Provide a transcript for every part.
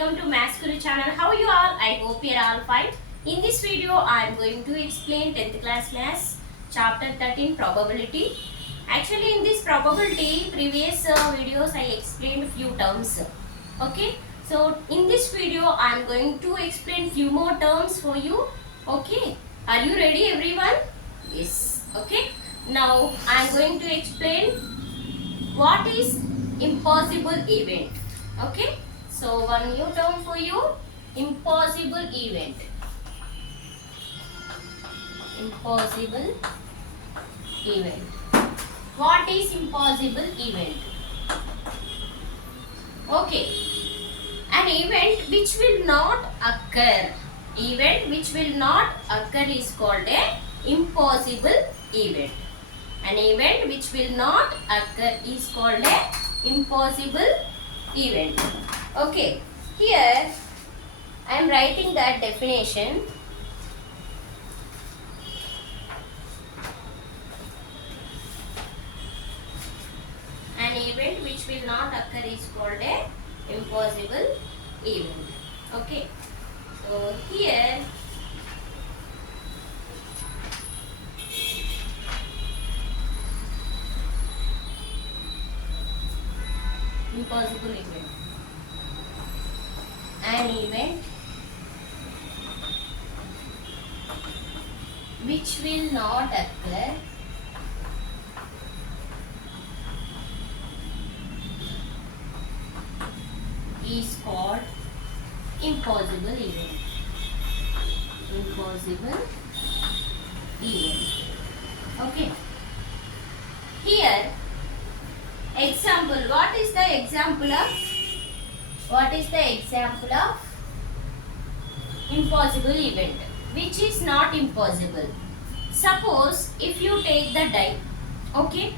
welcome to Maths Guru channel. How are you all? I hope you are all fine. In this video, I am going to explain 10th class Maths chapter 13 probability. Actually, in this probability, previous videos I explained few terms. Okay. So, in this video, I am going to explain few more terms for you. Okay. Are you ready everyone? Yes. Okay. Now, I am going to explain what is impossible event. Okay. So, one new term for you, impossible event. Impossible event. What is impossible event? Okay. An event which will not occur. Event which will not occur is called a impossible event. An event which will not occur is called a impossible event. Okay, here I am writing that definition. An event which will not occur is called a impossible event. Okay, so here impossible event. An event which will not occur is called impossible event. Impossible event. Okay. Here, example. What is the example of? What is the example of impossible event which is not impossible? Suppose if you take the die, okay,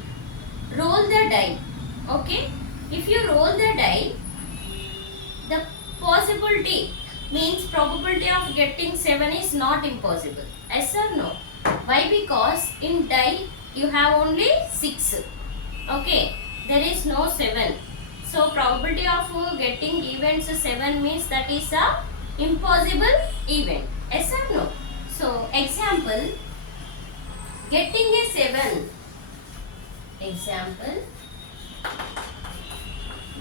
roll the die, okay. If you roll the die, the possibility means probability of getting 7 is not impossible. Yes or no? Why? Because in die you have only 6. Okay, there is no 7. So probability of getting events 7 means that is a impossible event. Yes or no? So example, getting a 7. Example,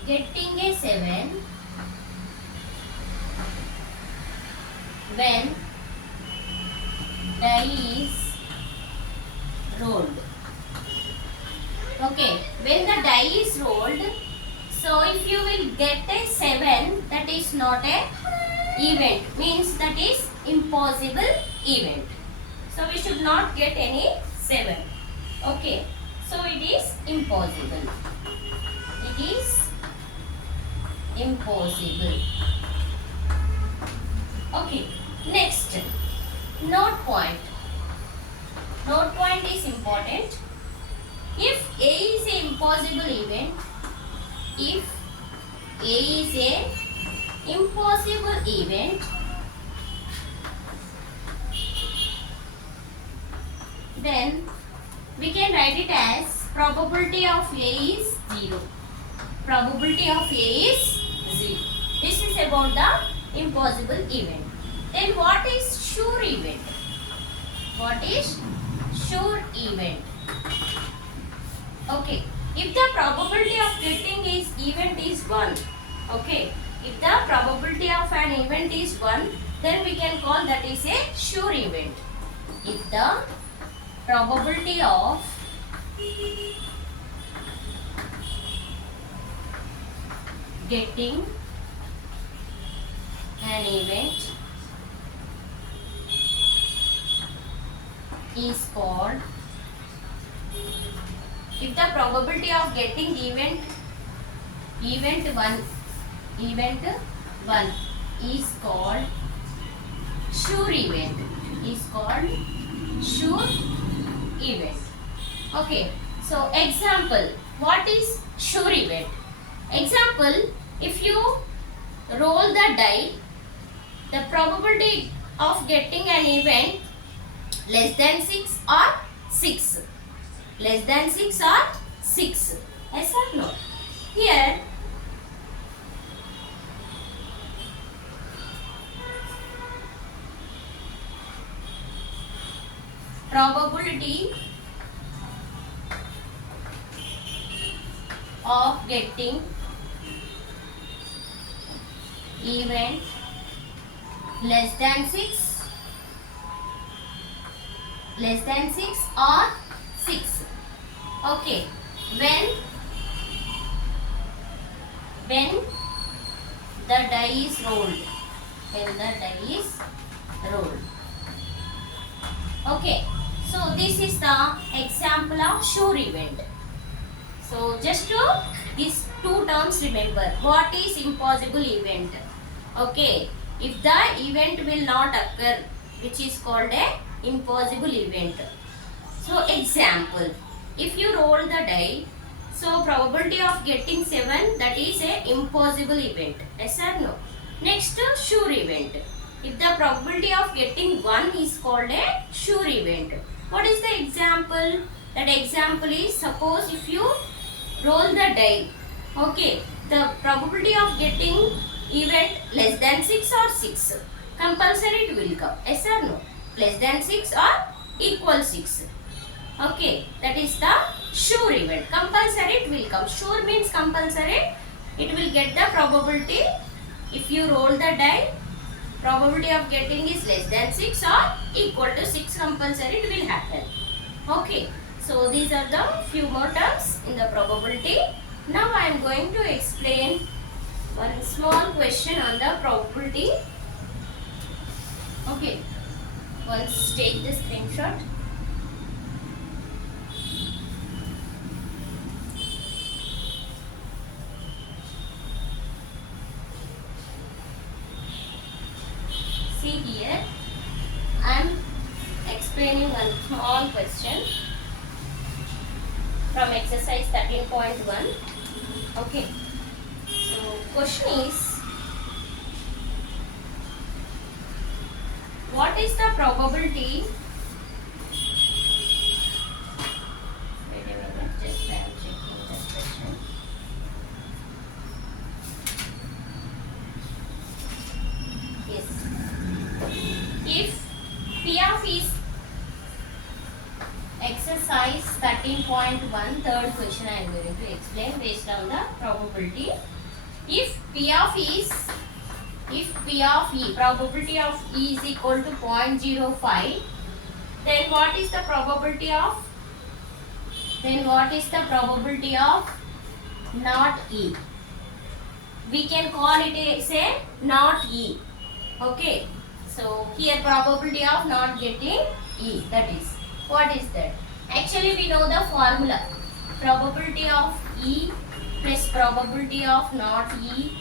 getting a 7 when die is rolled. Okay, when the die is rolled, so if you will get a 7, that is not a event, means that is impossible event. So we should not get any 7. Okay, so it is impossible. It is impossible. Okay, next, note point. Note point is important. If A is an impossible event, if A is a impossible event, then we can write it as probability of A is 0. Probability of A is 0. This is about the impossible event. Then what is sure event? What is sure event? Okay, if the probability of getting is event is 1, okay, if the probability of an event is 1, then we can call that is a sure event. If the probability of getting an event is called, if the probability of getting event 1 is called sure event, is called sure event. Okay, so example, what is sure event? Example, if you roll the die, the probability of getting an event less than 6 or 6. Less than 6 or 6. Yes or no? Here of getting event less than 6 or 6. Okay, when the die is rolled, okay, so this is the example of sure event. So just to these two terms remember, what is impossible event? Okay, if the event will not occur, which is called a impossible event. So example, if you roll the die, so probability of getting 7, that is a impossible event. Yes or no? Next, sure event. If the probability of getting 1 is called a sure event. What is the example? That example is, suppose if you roll the die, okay, the probability of getting event less than 6 or 6, compulsory it will come. Yes or no? Less than 6 or equal 6. Okay, that is the sure event. Compulsory it will come. Sure means compulsory. It will get the probability. If you roll the die, probability of getting is less than 6 or equal to 6, compulsory it will happen. Okay, so these are the few more terms in the probability. Now I am going to explain one small question on the probability. Okay, once take the screenshot. See here, I am explaining one small question from exercise 13.1. Okay, so question is, what is the probability? Wait a minute, just I am checking the question. Yes. If P of is exercise 13.1, third question I am going to explain based on the probability. If P of E, probability of E is equal to 0.05, then what is the probability of not E? We can call it as a not E. Okay, so here probability of not getting E, that is, what is that? Actually we know the formula, probability of E plus probability of not E,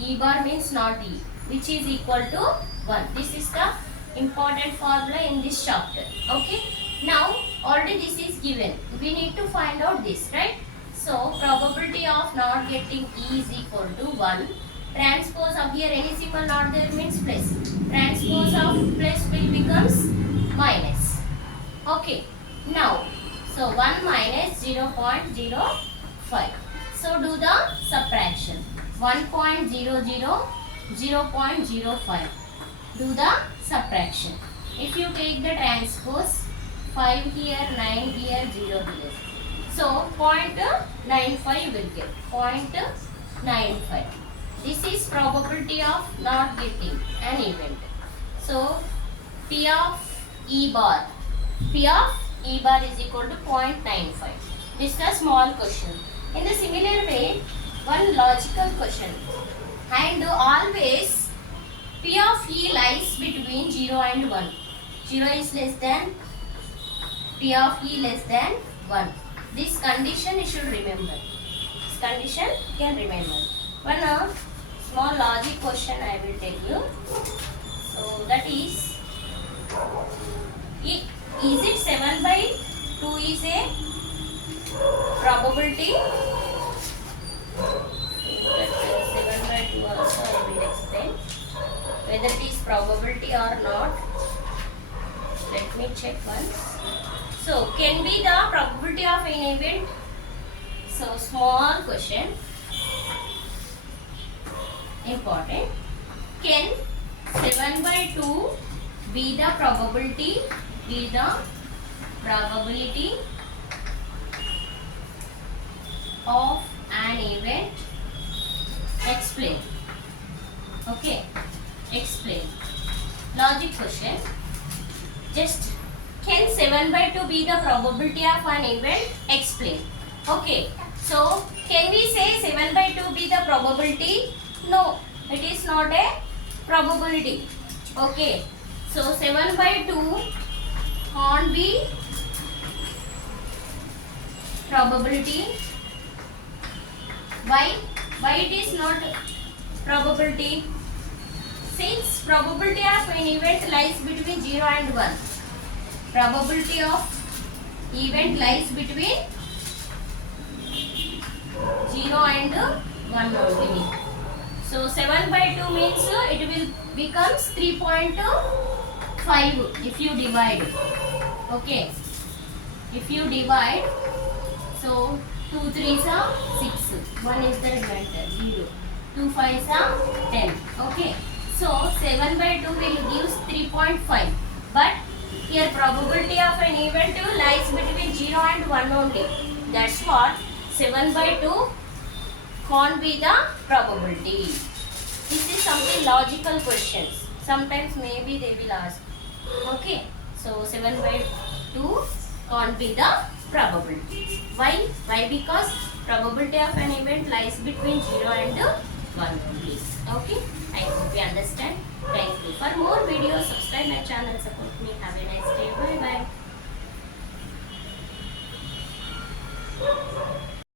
E bar means not E, which is equal to 1. This is the important formula in this chapter. Okay, now already this is given, we need to find out this, right? So probability of not getting E is equal to 1. Transpose of here, any symbol not there means plus. Transpose of plus will becomes minus. Okay, now, so 1 minus 0.05. So do the subtraction. 1.00, 0.05. Do the subtraction. If you take the transpose, 5 here, 9 here, 0 here. So 0.95 will get 0.95. This is probability of not getting an event. So P of E bar is equal to 0.95. This is a small question. In the similar way, one logical question. And always P of E lies between 0 and 1. 0 is less than, P of E less than 1. This condition you should remember. This condition you can remember. One small logic question I will tell you. So that is, is it 7 by 2 is a probability? That 7 by 2 also I will explain. Whether it is probability or not. Let me check once. So can be the probability of an event. So small question. Important. Can 7 by 2 be the probability? of an event. Explain. Okay, explain. Logic question. Just can 7 by 2 be the probability of an event? Explain. Okay, so can we say 7 by 2 be the probability? No, it is not a probability. Okay, so 7 by 2 can't be probability. Why? Why it is not probability? Since probability of an event lies between 0 and 1. Probability of event lies between 0 and 1 only. So 7 by 2 means it will becomes 3.5 if you divide. Okay. If you divide, so 2 3s are 6. 1 is the remainder, 0. 2 5s are 10. Okay. So 7 by 2 will give 3.5. But here probability of an event lies between 0 and 1 only. That's what 7 by 2 can't be the probability. This is something logical questions. Sometimes maybe they will ask. Okay. So 7 by 2 can't be the probability. Why? Why? Because probability of an event lies between 0 and 1 only. Okay. I hope you understand. Thank you. For more videos, subscribe my channel, support me. Have a nice day. Bye bye.